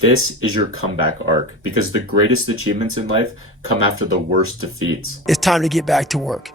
This is your comeback arc because the greatest achievements in life come after the worst defeats. It's time to get back to work.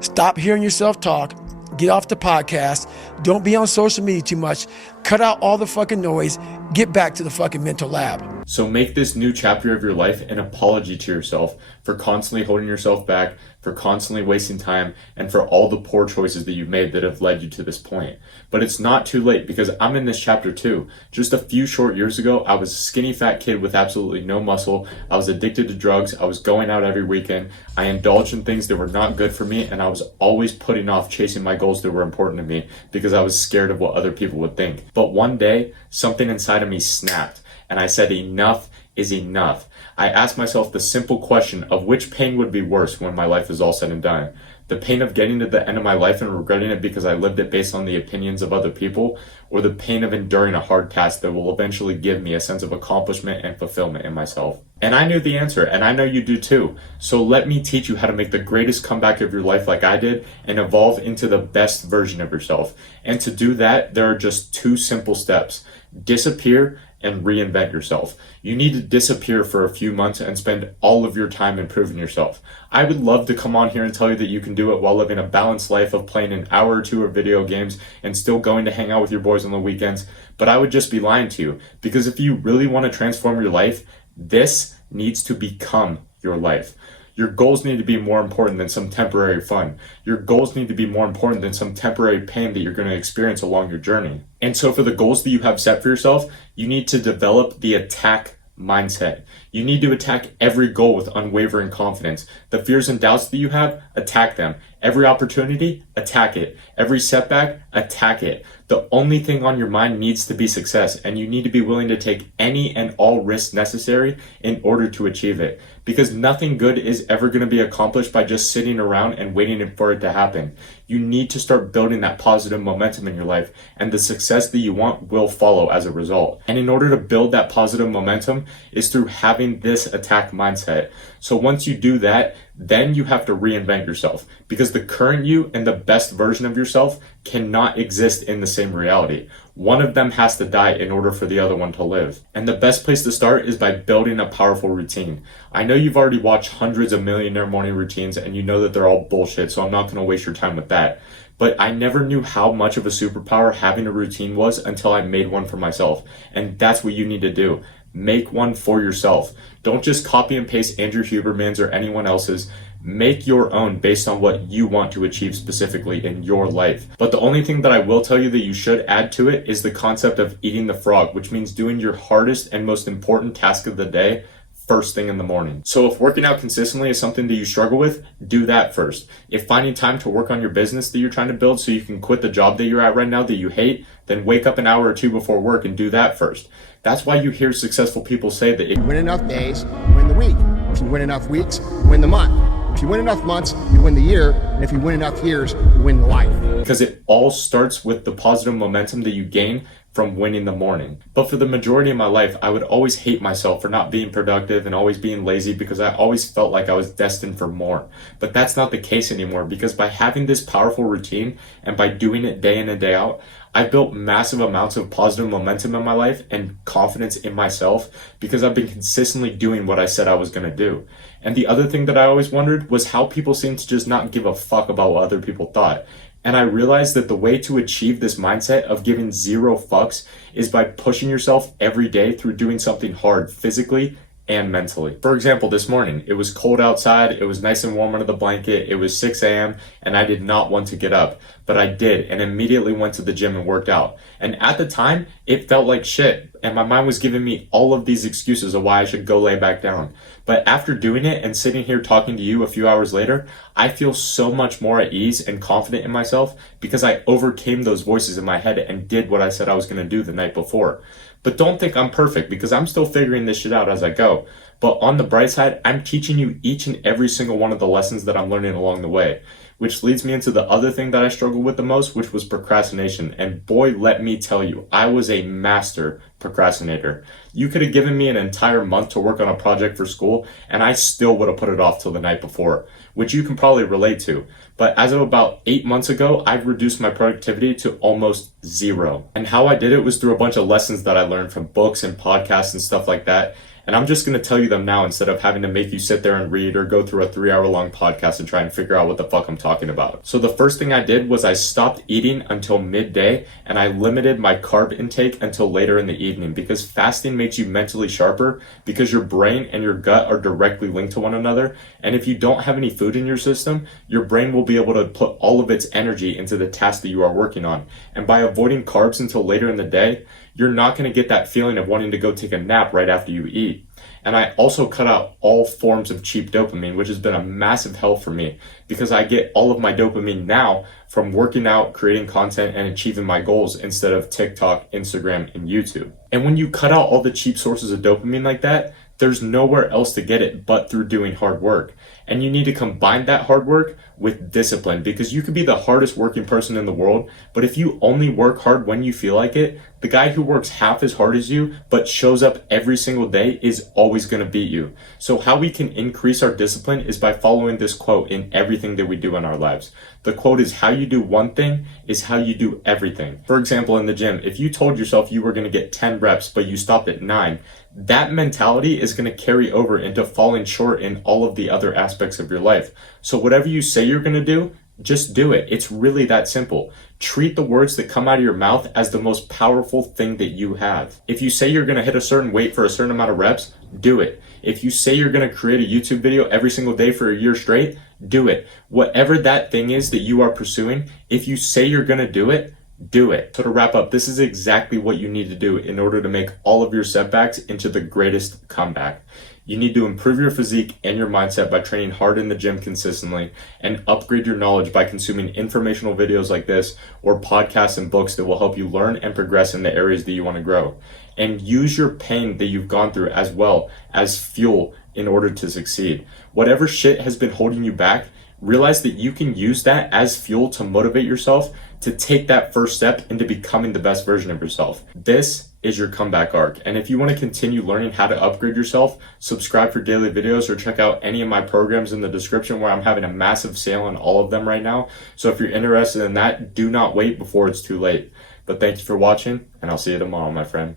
Stop hearing yourself talk. Get off the podcast. Don't be on social media too much. Cut out all the fucking noise. Get back to the fucking mental lab. So make this new chapter of your life an apology to yourself for constantly holding yourself back, for constantly wasting time, and for all the poor choices that you've made that have led you to this point. But it's not too late because I'm in this chapter too. Just a few short years ago, I was a skinny fat kid with absolutely no muscle. I was addicted to drugs. I was going out every weekend. I indulged in things that were not good for me, and I was always putting off chasing my goals that were important to me because I was scared of what other people would think. But one day, something inside of me snapped, and I said, enough is enough. I asked myself the simple question of which pain would be worse when my life is all said and done. The pain of getting to the end of my life and regretting it because I lived it based on the opinions of other people, or the pain of enduring a hard task that will eventually give me a sense of accomplishment and fulfillment in myself. And I knew the answer, and I know you do too. So let me teach you how to make the greatest comeback of your life like I did and evolve into the best version of yourself. And to do that, there are just two simple steps. Disappear and reinvent yourself. You need to disappear for a few months and spend all of your time improving yourself. I would love to come on here and tell you that you can do it while living a balanced life of playing an hour or two of video games and still going to hang out with your boys on the weekends, but I would just be lying to you, because if you really want to transform your life, this needs to become your life. Your goals need to be more important than some temporary fun. Your goals need to be more important than some temporary pain that you're going to experience along your journey. And so for the goals that you have set for yourself, you need to develop the attack mindset. You need to attack every goal with unwavering confidence. The fears and doubts that you have, attack them. Every opportunity, attack it. Every setback, attack it. The only thing on your mind needs to be success, and you need to be willing to take any and all risks necessary in order to achieve it. Because nothing good is ever going to be accomplished by just sitting around and waiting for it to happen. You need to start building that positive momentum in your life, and the success that you want will follow as a result. And in order to build that positive momentum is through having this attack mindset. So once you do that, then you have to reinvent yourself, because the current you and the best version of yourself cannot exist in the same reality. One of them has to die in order for the other one to live. And the best place to start is by building a powerful routine. I know you've already watched hundreds of millionaire morning routines and you know that they're all bullshit, so I'm not going to waste your time with that. But I never knew how much of a superpower having a routine was until I made one for myself. And that's what you need to do. Make one for yourself. Don't just copy and paste Andrew Huberman's or anyone else's. Make your own based on what you want to achieve specifically in your life. But the only thing that I will tell you that you should add to it is the concept of eating the frog, which means doing your hardest and most important task of the day first thing in the morning. So if working out consistently is something that you struggle with, do that first. If finding time to work on your business that you're trying to build so you can quit the job that you're at right now that you hate, then wake up an hour or two before work and do that first. That's why you hear successful people say that If you win enough days, you win the week. If you win enough weeks, you win the month. If you win enough months, you win the year. And if you win enough years, you win life. Because it all starts with the positive momentum that you gain from winning the morning. But for the majority of my life, I would always hate myself for not being productive and always being lazy because I always felt like I was destined for more. But that's not the case anymore, because by having this powerful routine and by doing it day in and day out, I built massive amounts of positive momentum in my life and confidence in myself because I've been consistently doing what I said I was going to do. And the other thing that I always wondered was how people seem to just not give a fuck about what other people thought. And I realized that the way to achieve this mindset of giving zero fucks is by pushing yourself every day through doing something hard physically and mentally. For example, this morning, it was cold outside, it was nice and warm under the blanket, it was 6 a.m., and I did not want to get up, but I did, and immediately went to the gym and worked out. And at the time, it felt like shit, and my mind was giving me all of these excuses of why I should go lay back down. But after doing it and sitting here talking to you a few hours later, I feel so much more at ease and confident in myself because I overcame those voices in my head and did what I said I was going to do the night before. But don't think I'm perfect, because I'm still figuring this shit out as I go. But on the bright side, I'm teaching you each and every single one of the lessons that I'm learning along the way, which leads me into the other thing that I struggled with the most, which was procrastination. And boy, let me tell you, I was a master procrastinator. You could have given me an entire month to work on a project for school and I still would have put it off till the night before, which you can probably relate to. But as of about 8 months ago, I've reduced my productivity to almost zero. And how I did it was through a bunch of lessons that I learned from books and podcasts and stuff like that. And I'm just going to tell you them now instead of having to make you sit there and read or go through a 3-hour long podcast and try and figure out what the fuck I'm talking about. So the first thing I did was I stopped eating until midday and I limited my carb intake until later in the evening, because fasting makes you mentally sharper because your brain and your gut are directly linked to one another. And if you don't have any food in your system, your brain will be able to put all of its energy into the task that you are working on. And by avoiding carbs until later in the day, you're not going to get that feeling of wanting to go take a nap right after you eat. And I also cut out all forms of cheap dopamine, which has been a massive help for me because I get all of my dopamine now from working out, creating content, and achieving my goals instead of TikTok, Instagram, and YouTube. And when you cut out all the cheap sources of dopamine like that, there's nowhere else to get it but through doing hard work. And you need to combine that hard work with discipline, because you could be the hardest working person in the world, but if you only work hard when you feel like it, the guy who works half as hard as you but shows up every single day is always going to beat you. So how we can increase our discipline is by following this quote in everything that we do in our lives. The quote is, how you do one thing is how you do everything. For example, in the gym, if you told yourself you were going to get 10 reps but you stopped at 9, that mentality is going to carry over into falling short in all of the other aspects of your life. So whatever you say you're going to do, just do it. It's really that simple. Treat the words that come out of your mouth as the most powerful thing that you have. If you say you're going to hit a certain weight for a certain amount of reps, do it. If you say you're going to create a YouTube video every single day for a year straight, do it. Whatever that thing is that you are pursuing, if you say you're going to do it, do it. So to wrap up, this is exactly what you need to do in order to make all of your setbacks into the greatest comeback. You need to improve your physique and your mindset by training hard in the gym consistently, and upgrade your knowledge by consuming informational videos like this or podcasts and books that will help you learn and progress in the areas that you want to grow. And use your pain that you've gone through as well as fuel in order to succeed. Whatever shit has been holding you back, realize that you can use that as fuel to motivate yourself to take that first step into becoming the best version of yourself. This is your comeback arc. And if you want to continue learning how to upgrade yourself, subscribe for daily videos or check out any of my programs in the description where I'm having a massive sale on all of them right now. So if you're interested in that, do not wait before it's too late. But thank you for watching, and I'll see you tomorrow, my friend.